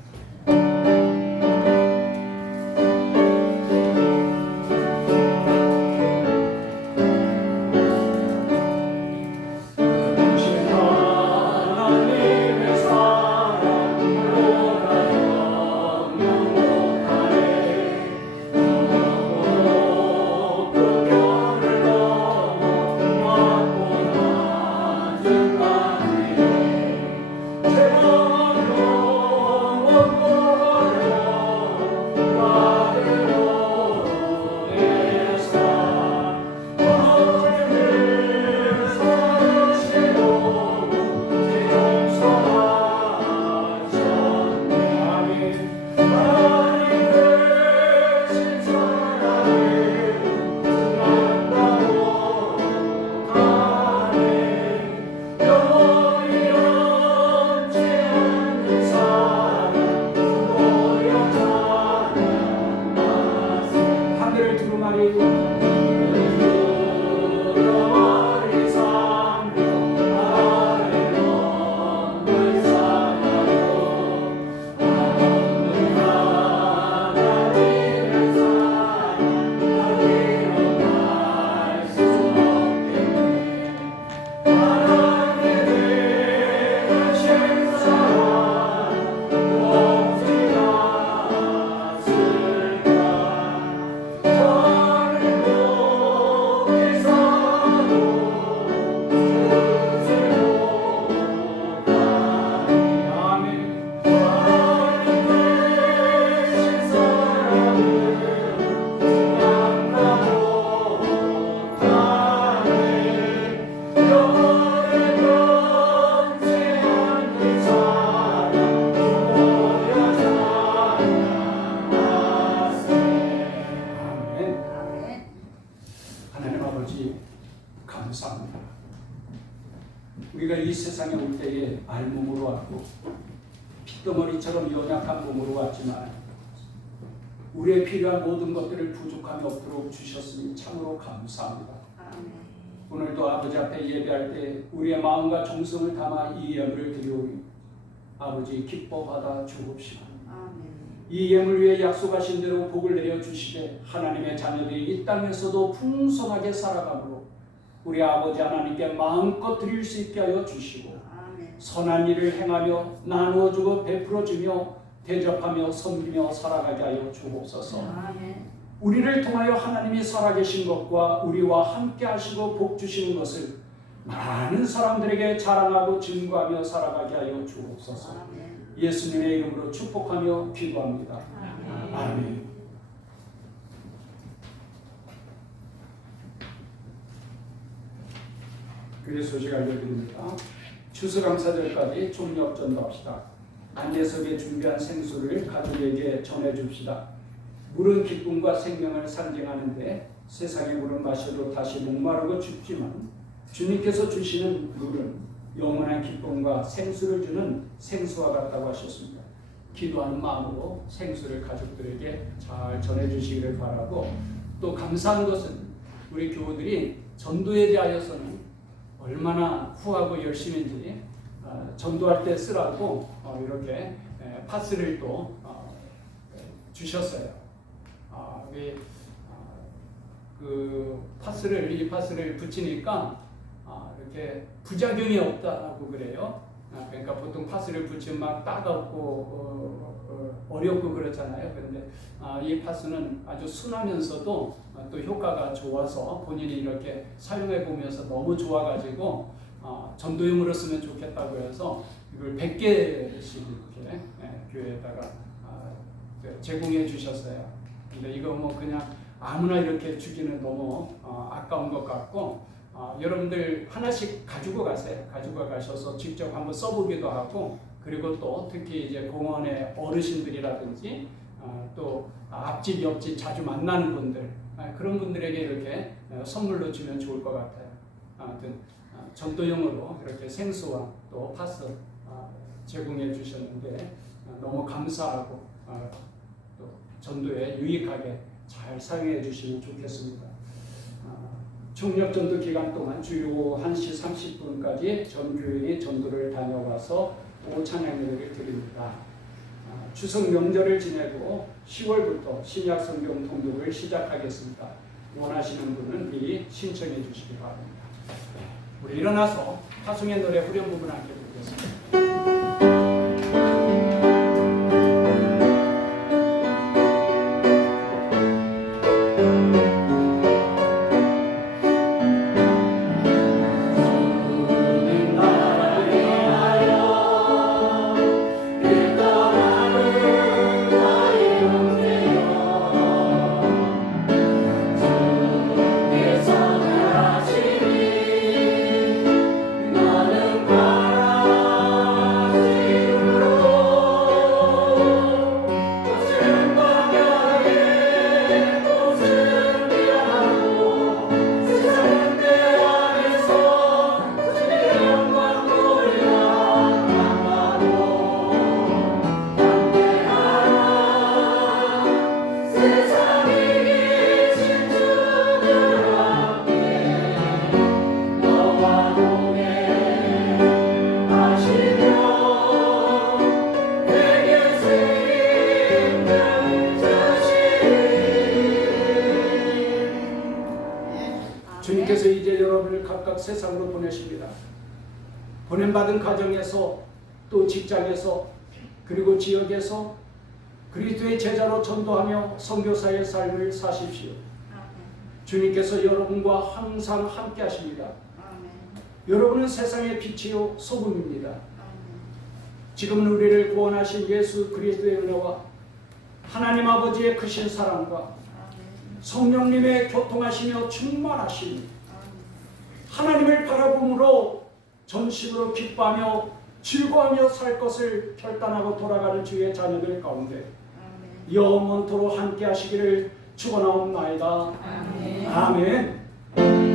감사합니다. 우리가 이 세상에 올 때에 알몸으로 왔고 핏덩어리처럼 연약한 몸으로 왔지만 우리의 필요한 모든 것들을 부족함이 없도록 주셨으니 참으로 감사합니다. 오늘도 아버지 앞에 예배할 때 우리의 마음과 정성을 담아 이 예물을 드리오니 아버지 기뻐 받아 주옵시고 이 예물 위에 약속하신 대로 복을 내려 주시되 하나님의 자녀들이 이 땅에서도 풍성하게 살아가므로 우리 아버지 하나님께 마음껏 드릴 수 있게 하여 주시고 선한 일을 행하며 나누어주고 베풀어주며 대접하며 섬기며 살아가게 하여 주옵소서. 우리를 통하여 하나님이 살아계신 것과 우리와 함께 하시고 복 주시는 것을 많은 사람들에게 자랑하고 증거하며 살아가게 하여 주옵소서. 예수님의 이름으로 축복하며 기도합니다. 아멘. 그의 소식 알려드립니다. 추수감사절까지 총력전도 합시다. 안예석에 준비한 생수를 가족에게 전해줍시다. 물은 기쁨과 생명을 상징하는데 세상의 물은 마셔도 다시 목마르고 죽지만 주님께서 주시는 물은 영원한 기쁨과 생수를 주는 생수와 같다고 하셨습니다. 기도하는 마음으로 생수를 가족들에게 잘 전해주시기를 바라고, 또 감사한 것은 우리 교우들이 전도에 대하여서는 얼마나 후하고 열심인지 전도할 때 쓰라고 이렇게 파스를 또 주셨어요. 그 이 파스를 붙이니까 이렇게 부작용이 없다고 그래요. 그러니까 보통 파스를 붙이면 막 따갑고 어렵고 그렇잖아요. 그런데 이 파스는 아주 순하면서도 또 효과가 좋아서 본인이 이렇게 사용해 보면서 너무 좋아가지고 전도용으로 쓰면 좋겠다고 해서 이걸 100개씩 이렇게 교회에다가 제공해 주셨어요. 근데 이거 뭐 그냥 아무나 이렇게 주기는 너무 아까운 것 같고 여러분들 하나씩 가지고 가세요. 가지고 가셔서 직접 한번 써보기도 하고 그리고 또 특히 이제 공원의 어르신들이라든지 또 앞집 옆집 자주 만나는 분들 그런 분들에게 이렇게 선물로 주면 좋을 것 같아요. 아무튼 전도용으로 이렇게 생수와 또 파스 제공해 주셨는데 너무 감사하고 또 전도에 유익하게 잘 사용해 주시면 좋겠습니다. 총력 전도 기간 동안 주 1시 30분까지 전 교인이 전도를 다녀와서 찬양 예배를 드립니다. 추석 명절을 지내고 10월부터 신약 성경 통독을 시작하겠습니다. 원하시는 분은 미리 신청해 주시기 바랍니다. 우리 일어나서 파송의 노래 후렴 부분 함께 부르겠습니다. 주님께서 이제 여러분을 각각 세상으로 보내십니다. 보냄받은 가정에서 또 직장에서 그리고 지역에서 그리스도의 제자로 전도하며 선교사의 삶을 사십시오. 주님께서 여러분과 항상 함께 하십니다. 여러분은 세상의 빛이요 소금입니다. 지금은 우리를 구원하신 예수 그리스도의 은혜와 하나님 아버지의 크신 사랑과 성령님의 교통하시며 충만하심 하나님을 바라봄으로 전심으로 기뻐하며 즐거워하며 살 것을 결단하고 돌아가는 주의 자녀들 가운데 영원토록 함께 하시기를 축원하옵나이다. 아멘.